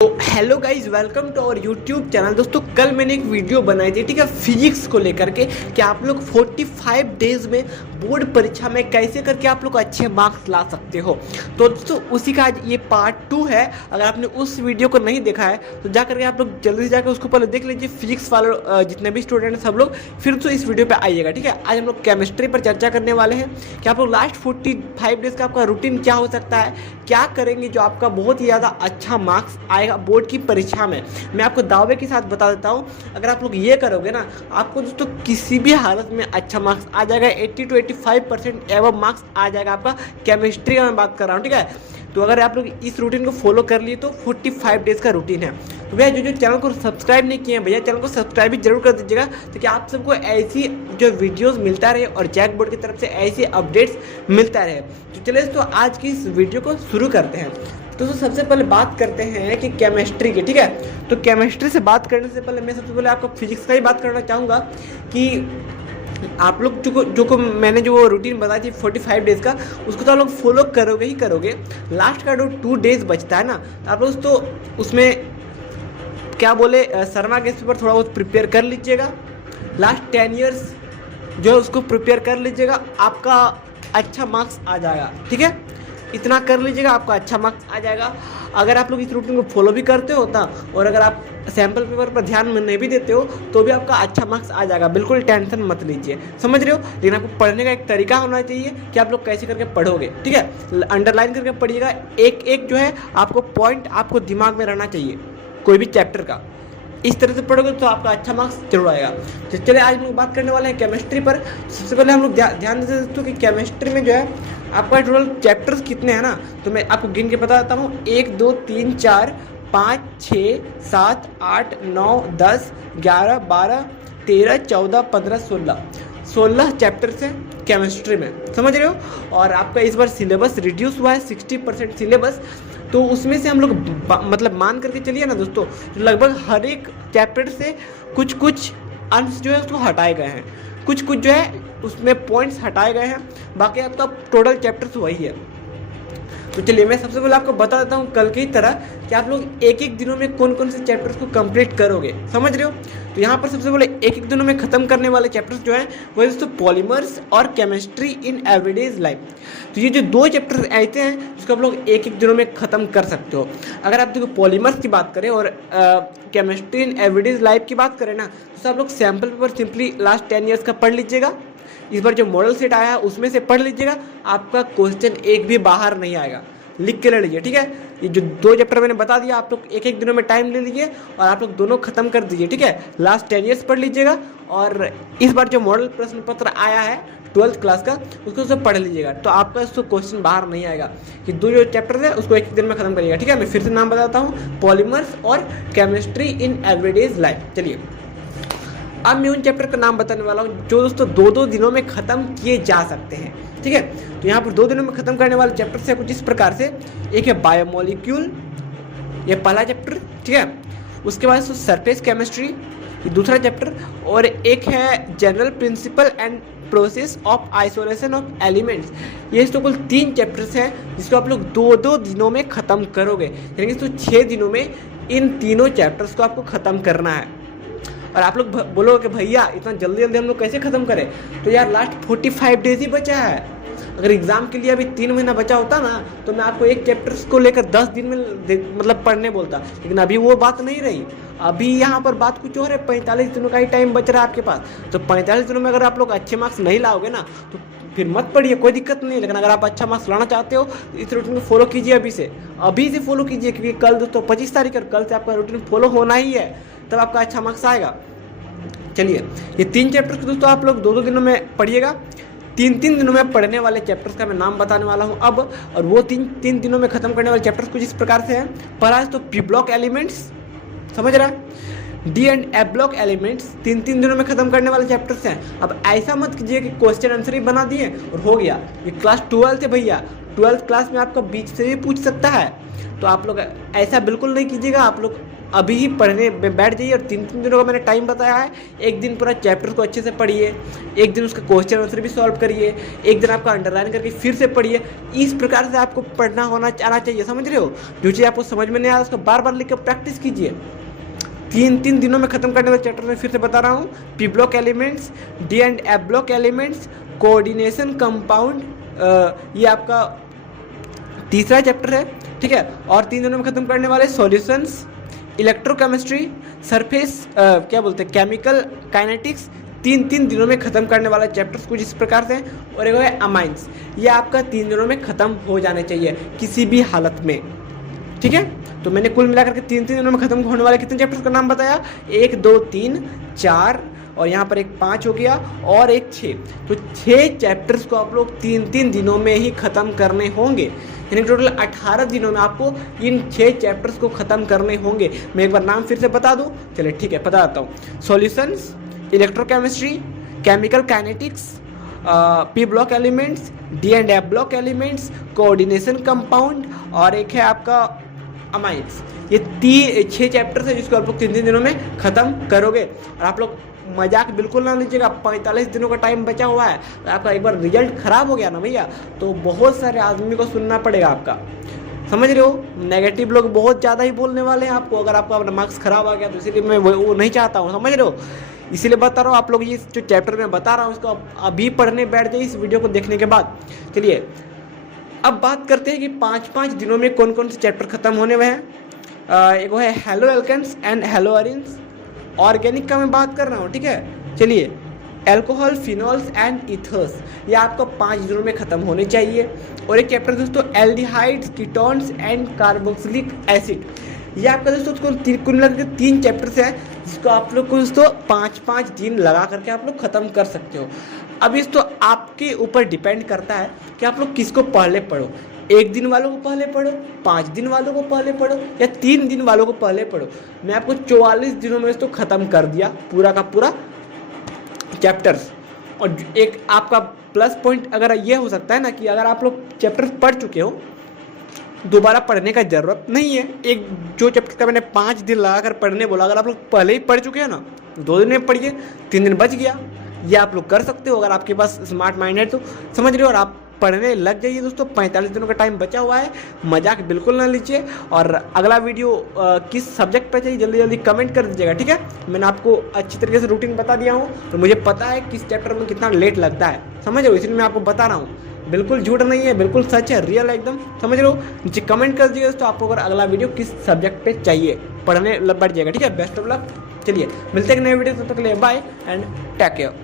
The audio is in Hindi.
Hello guys, welcome to our YouTube channel. दोस्तों, कल मैंने एक वीडियो बनाई थी, ठीक है, फिजिक्स को लेकर के कि आप लोग 45 डेज में बोर्ड परीक्षा में कैसे करके आप लोग अच्छे मार्क्स ला सकते हो। तो दोस्तों, उसी का आज ये पार्ट 2 है। अगर आपने उस वीडियो को नहीं देखा है तो जा करके आप लोग जल्दी से जाकर उसको पहले देख लीजिए। फिजिक्स वाले जितने भी स्टूडेंट हैं सब लोग फिर तो इस वीडियो पर आइएगा, ठीक है। आज हम लोग केमिस्ट्री पर चर्चा करने वाले हैं कि आप लोग लास्ट 45 डेज का आपका रूटीन क्या हो सकता है, क्या करेंगे जो आपका बहुत ही ज़्यादा अच्छा मार्क्स आएगा बोर्ड की परीक्षा में। मैं आपको दावे के साथ बता देता हूँ, अगर आप लोग ये करोगे ना, आपको दोस्तों किसी भी हालत में अच्छा मार्क्स आ जाएगा। 80 to 85% एवं मार्क्स आ जाएगा आपका। केमिस्ट्री का मैं बात कर रहा हूँ, ठीक है। तो अगर आप लोग इस रूटीन को फॉलो कर लिए तो 45 डेज का रूटीन है। तो भैया जो चैनल को सब्सक्राइब नहीं किए हैं, भैया चैनल को सब्सक्राइब भी जरूर कर दीजिएगा, ताकि आप सबको ऐसी जो वीडियोस मिलता रहे और जैक बोर्ड की तरफ से ऐसे अपडेट्स मिलता रहे। तो चलिए तो आज की इस वीडियो को शुरू करते हैं। तो सबसे पहले बात करते हैं कि केमिस्ट्री की, ठीक है। तो केमिस्ट्री से बात करने से पहले मैं सबसे पहले आपको फिजिक्स का ही बात करना चाहूँगा कि आप लोग जो मैंने जो रूटीन बताई थी 45 डेज़ का, उसको तो आप लोग फॉलो करोगे ही करोगे। लास्ट का जो 2 डेज़ बचता है ना, आप लोग तो उसमें क्या बोले शर्मा के पेपर थोड़ा बहुत प्रिपेयर कर लीजिएगा। लास्ट 10 ईयर्स जो है उसको प्रिपेयर कर लीजिएगा, आपका अच्छा मार्क्स आ जाएगा, ठीक है। इतना कर लीजिएगा, आपका अच्छा मार्क्स आ जाएगा अगर आप लोग इस रूटीन को फॉलो भी करते हो ना। और अगर आप सैम्पल पेपर पर ध्यान में नहीं भी देते हो तो भी आपका अच्छा मार्क्स आ जाएगा। बिल्कुल टेंशन मत लीजिए, समझ रहे हो। लेकिन आपको पढ़ने का एक तरीका होना चाहिए कि आप लोग कैसे करके पढ़ोगे, ठीक है। अंडरलाइन करके पढ़िएगा, एक एक जो है आपको पॉइंट आपको दिमाग में रहना चाहिए कोई भी चैप्टर का। इस तरह से पढ़ोगे तो आपका अच्छा मार्क्स जरूर आएगा। तो चलिए आज हम लोग बात करने वाले हैं केमिस्ट्री पर। सबसे पहले हम लोग ध्यान देते दोस्तों कि केमिस्ट्री में जो है आपका टोटल चैप्टर्स कितने हैं ना, तो मैं आपको गिन के बता देता हूँ। 1 2 3 4 5 6 7 8 9 10 11 12 13 14 15 16 चैप्टर्स हैं केमिस्ट्री में, समझ रहे हो। और आपका इस बार सिलेबस रिड्यूस हुआ है 60% सिलेबस। तो उसमें से हम लोग मतलब मान करके चलिए ना दोस्तों, तो लगभग हर एक चैप्टर से कुछ कुछ अंश जो है उसको हटाए गए हैं, कुछ कुछ जो है उसमें पॉइंट्स हटाए गए हैं। बाकी आपका टोटल चैप्टर्स वही है। तो चलिए मैं सबसे पहले आपको बता देता हूँ कल की तरह कि आप लोग एक एक दिनों में कौन कौन से चैप्टर्स को कंप्लीट करोगे, समझ रहे हो। तो यहाँ पर सबसे पहले एक एक दिनों में खत्म करने वाले चैप्टर्स जो हैं वो दोस्तों पॉलीमर्स और केमिस्ट्री इन एवरीडेज लाइफ। तो ये जो 2 चैप्टर्स ऐसे हैं जिसको आप लोग एक एक दिनों में ख़त्म कर सकते हो। अगर आप देखो पॉलीमर्स की बात करें और केमिस्ट्री इन एवरीडेज लाइफ की बात करें ना, तो आप लोग sample paper simply last 10 years का पढ़ लीजिएगा। इस बार जो मॉडल सेट आया है उसमें से पढ़ लीजिएगा, आपका क्वेश्चन एक भी बाहर नहीं आएगा, लिख के ले लीजिए, ठीक है। ये जो 2 चैप्टर मैंने बता दिया, आप लोग एक एक दिनों में टाइम ले लीजिए और आप लोग दोनों खत्म कर दीजिए, ठीक है। लास्ट 10 ईयर्स पढ़ लीजिएगा और इस बार जो मॉडल प्रश्न पत्र आया है 12th क्लास का उसको सब पढ़ लीजिएगा। तो आपका इसको क्वेश्चन बाहर नहीं आएगा कि 2 जो चैप्टर है उसको एक दिन में खत्म करिएगा, ठीक है। मैं फिर से नाम बताता हूँ, पॉलीमर्स और केमिस्ट्री इन एवरीडेज लाइफ। चलिए अब मैं उन चैप्टर का नाम बताने वाला हूँ जो दोस्तों 2-2 दिनों में ख़त्म किए जा सकते हैं, ठीक है। तो यहाँ पर 2 दिनों में ख़त्म करने वाले चैप्टर से कुछ इस प्रकार से, एक है बायोमोलिक्यूल, ये पहला चैप्टर, ठीक है। उसके बाद सरफेस केमिस्ट्री, ये दूसरा चैप्टर, और एक है general principle and process of isolation of elements. ये तो कुल 3 चैप्टर्स हैं जिसको आप लोग 2-2 दिनों में ख़त्म करोगे, यानी कि 6 दिनों में इन तीनों चैप्टर्स को आपको ख़त्म करना है। और आप लोग बोलोगे कि भैया इतना जल्दी जल्दी हम लोग कैसे ख़त्म करें, तो यार लास्ट 45 डेज ही बचा है। अगर एग्ज़ाम के लिए अभी 3 महीना बचा होता ना तो मैं आपको एक चैप्टर्स को लेकर 10 दिन में मतलब पढ़ने बोलता, लेकिन अभी वो बात नहीं रही। अभी यहाँ पर बात कुछ और है, 45 दिनों का ही टाइम बच रहा है आपके पास। तो 45 दिनों में अगर आप लोग अच्छे मार्क्स नहीं लाओगे ना तो फिर मत पढ़िए, कोई दिक्कत नहीं है। लेकिन अगर आप अच्छा मार्क्स लाना चाहते हो तो इस रूटीन को फॉलो कीजिए, अभी से फॉलो कीजिए, क्योंकि कल दोस्तों 25 तारीख है, कल से आपका रूटीन फॉलो होना ही है, तब आपका अच्छा मार्क्स आएगा। चलिए ये 3 चैप्टर्स को दोस्तों आप लोग 2-2 दिनों में पढ़िएगा। 3-3 दिनों में पढ़ने वाले चैप्टर्स का मैं नाम बताने वाला हूं अब, और वो 3 दिनों में खत्म करने वाले चैप्टर्स कुछ इस प्रकार से हैं। पहला तो पी ब्लॉक एलिमेंट्स, समझ रहा है। D and F block elements 3-3 दिनों में खत्म करने वाले चैप्टर्स हैं। अब ऐसा मत कीजिए कि क्वेश्चन आंसर ही बना दिए और हो गया। ये क्लास 12 है भैया, 12th क्लास में आपको बीच से भी पूछ सकता है। तो आप लोग ऐसा बिल्कुल नहीं कीजिएगा, आप लोग अभी ही पढ़ने बैठ जाइए और 3 दिनों का मैंने टाइम बताया है। एक दिन पूरा चैप्टर को अच्छे से पढ़िए, एक दिन उसका क्वेश्चन आंसर भी सॉल्व करिए, एक दिन आपका अंडरलाइन करके फिर से पढ़िए। इस प्रकार से आपको पढ़ना आना चाहिए, समझ रहे हो। जो चीज़ आपको समझ में नहीं आ रहा उसको बार बार लिख कर प्रैक्टिस कीजिए। 3 दिनों में खत्म करने वाले चैप्टर में फिर से बता रहा हूँ, P block elements, D and F block elements, coordination compound, ये आपका तीसरा चैप्टर है, ठीक है। और 3 दिनों में खत्म करने वाले सॉल्यूशंस, इलेक्ट्रोकेमिस्ट्री, सरफेस क्या बोलते हैं केमिकल काइनेटिक्स, 3 दिनों में खत्म करने वाला चैप्टर्स कुछ इस प्रकार से हैं। और एक है अमाइंस, ये आपका 3 दिनों में खत्म हो जाने चाहिए किसी भी हालत में, ठीक है। तो मैंने कुल मिलाकर के 3 दिनों में खत्म होने वाले कितने चैप्टर्स का नाम बताया, 1 2 3 4 और यहाँ पर एक 5 हो गया और एक 6। तो 6 चैप्टर्स को आप लोग 3 दिनों में ही ख़त्म करने होंगे, यानी टोटल 18 दिनों में आपको इन 6 चैप्टर्स को ख़त्म करने होंगे। मैं एक बार नाम फिर से बता दूँ, चलिए ठीक है बता देता हूँ। Solutions, electrochemistry, chemical kinetics, P block elements, D and F block elements, coordination compound और एक है आपका अमाइंस। ये 6 चैप्टर्स है जिसको आप लोग 3 दिनों में ख़त्म करोगे। और आप लोग मजाक बिल्कुल ना लीजिएगा, 45 दिनों का टाइम बचा हुआ है। तो आपका एक बार रिजल्ट खराब हो गया ना भैया, तो बहुत सारे आदमी को सुनना पड़ेगा आपका, समझ रहे हो। नेगेटिव लोग बहुत ज़्यादा ही बोलने वाले हैं आपको अगर आपका मार्क्स खराब आ गया तो, इसीलिए मैं वो नहीं चाहता हूँ, समझ रहे हो। इसीलिए बता रहा हूँ आप लोग ये जो चैप्टर मैं बता रहा हूँ उसको अभी पढ़ने बैठ जाइए इस वीडियो को देखने के बाद। चलिए अब बात करते हैं कि 5 दिनों में कौन कौन से चैप्टर खत्म होने हुए हैं। एक वो है haloalkanes and haloarenes, organic का मैं बात कर रहा हूँ, ठीक है। चलिए एल्कोहल, फिनॉल्स एंड ईथर्स, ये आपको 5 दिनों में ख़त्म होने चाहिए। और एक चैप्टर दोस्तों aldehydes, ketones and carboxylic acid, ये आपका दोस्तों कुल मिलाकर के 3 चैप्टर्स है जिसको आप लोग को दोस्तों 5 दिन लगा करके आप लोग ख़त्म कर सकते हो। अब इस तो आपके ऊपर डिपेंड करता है कि आप लोग किसको पहले पढ़ो, 1 दिन वालों को पहले पढ़ो, 5 दिन वालों को पहले पढ़ो या 3 दिन वालों को पहले पढ़ो। मैं आपको 44 दिनों में तो ख़त्म कर दिया पूरा का पूरा चैप्टर्स। और एक आपका प्लस पॉइंट अगर ये हो सकता है ना कि अगर आप लोग चैप्टर्स पढ़ चुके हो दोबारा पढ़ने का ज़रूरत नहीं है। एक जो चैप्टर का मैंने 5 दिन लगा कर पढ़ने बोला, अगर आप लोग पहले ही पढ़ चुके हैं ना 2 दिन में पढ़िए, 3 दिन बच गया। ये आप लोग कर सकते हो अगर आपके पास स्मार्ट माइंड है तो, समझ रहे हो। और आप पढ़ने लग जाइए दोस्तों, 45 दिनों का टाइम बचा हुआ है, मजाक बिल्कुल ना लीजिए। और अगला वीडियो किस सब्जेक्ट पे चाहिए जल्दी कमेंट कर दीजिएगा, ठीक है। मैंने आपको अच्छी तरीके से रूटीन बता दिया हूँ, तो मुझे पता है किस चैप्टर में कितना लेट लगता है, समझ रहे हो, इसलिए मैं आपको बता रहा हूँ। बिल्कुल झूठ नहीं है, बिल्कुल सच है, रियल है एकदम, समझ रहे हो। नीचे कमेंट कर दीजिएगा दोस्तों आपको अगर अगला वीडियो किस सब्जेक्ट पे चाहिए, पढ़ने बैठ जाएगा, ठीक है। Best of luck. चलिए मिलते हैं एक नए वीडियो, तब तक के लिए बाय एंड टेक केयर।